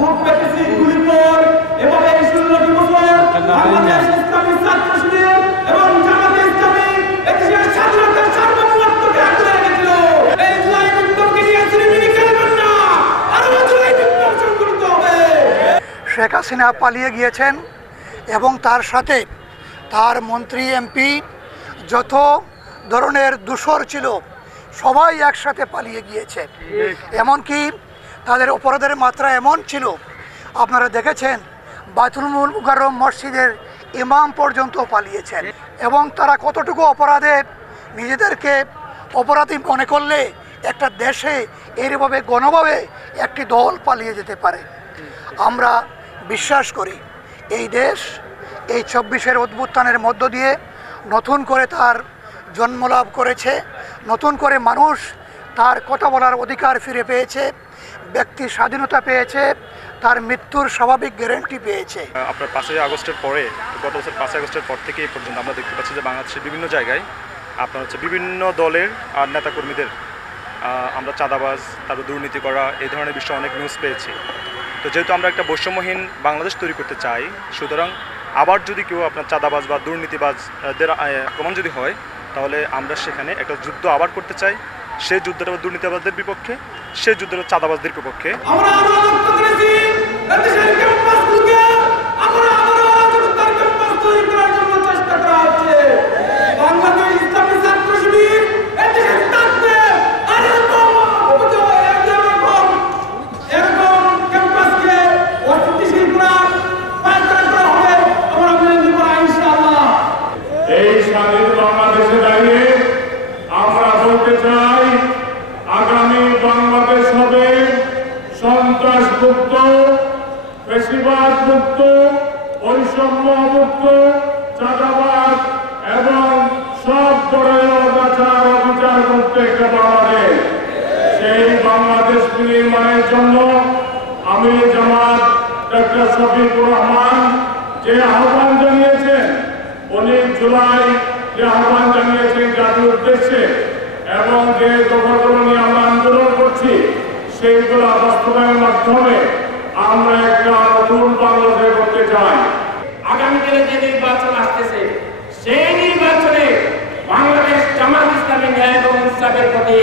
বুক পেতেছি গুলিপর এবং এই 16টি বছর বাংলাদেশ ইসলামী ছাত্র শিবির এবং জামাতে ইসলামী এদেশের স্বাধীনতার সার্বভৌমত্বকে আঁকড়ে রেখেছিল। এই জুলাই বিপ্লবকে নিয়ে ছিনিমিনি খেলবেন না, আরো জুলাই বিপ্লব সংগঠিত হবে। শেখ হাসিনা পালিয়ে গিয়েছেন এবং তার সাথে তার মন্ত্রী এমপি যত ধরনের দূষর ছিল সবাই একসাথে পালিয়ে গিয়েছে। এমনকি তাদের অপরাধের মাত্রা এমন ছিল, আপনারা দেখেছেন বাইতুল মুকাররম মসজিদের ইমাম পর্যন্ত পালিয়েছেন। এবং তারা কতটুকু অপরাধে নিজেদেরকে অপরাধী মনে করলে একটা দেশে এইভাবে গণভাবে একটি দল পালিয়ে যেতে পারে। আমরা বিশ্বাস করি এই দেশ এই 24-এর অভ্যুত্থানের মধ্য দিয়ে নতুন করে তার জন্মলাভ করেছে, নতুন করে মানুষ তার কথা বলার অধিকার ফিরে পেয়েছে, ব্যক্তি স্বাধীনতা পেয়েছে, তার মৃত্যুর স্বাভাবিক গ্যারান্টি পেয়েছে। আপনার 5ই আগস্টের পরে, গত বছর 5ই আগস্টের পর থেকে এই পর্যন্ত আমরা দেখতে পাচ্ছি যে বাংলাদেশের বিভিন্ন জায়গায় আপনার বিভিন্ন দলের আর নেতাকর্মীদের আমরা চাঁদাবাজ, তারপর দুর্নীতি করা এই ধরনের বিষয়ে অনেক নিউজ পেয়েছি। তো যেহেতু আমরা একটা বৈষম্যহীন বাংলাদেশ তৈরি করতে চাই, সুতরাং আবার যদি কেউ আপনার চাঁদাবাজ বা দুর্নীতিবাজদের প্রমাণ যদি হয়, তাহলে আমরা সেখানে একটা যুদ্ধ আবার করতে চাই। সেই যুদ্ধটা দুর্নীতিবাজদের বিপক্ষে, সেই যুদ্ধটা চাঁদাবাজদের বিপক্ষে। মুক্ত, ফ্যাসিবাদ মুক্ত, বৈষম্য মুক্ত, চাঁদাবাদ এবং সব ধরনের অত্যাচার অবিচার মুক্ত একটা বাংলাদেশ। সেই বাংলাদেশ নির্মাণের জন্য আমি জামাত ডক্টর শফিকুর রহমান যে আহ্বান জানিয়েছেন, 19 জুলাই যে আহ্বান জানিয়েছেন জাতির উদ্দেশ্যে এবং যে দফাগুলো নিয়ে আমরা আন্দোলন করছি, সেইগুলো বাস্তবায়নের মাধ্যমে আমরা একটা নতুন বাংলাদেশ করতে চাই। আগামী দিনে যে নির্বাচন আসতেছে, সেই নির্বাচনে বাংলাদেশ জামাত ইসলামী ন্যায় এবং ইনসাফের প্রতি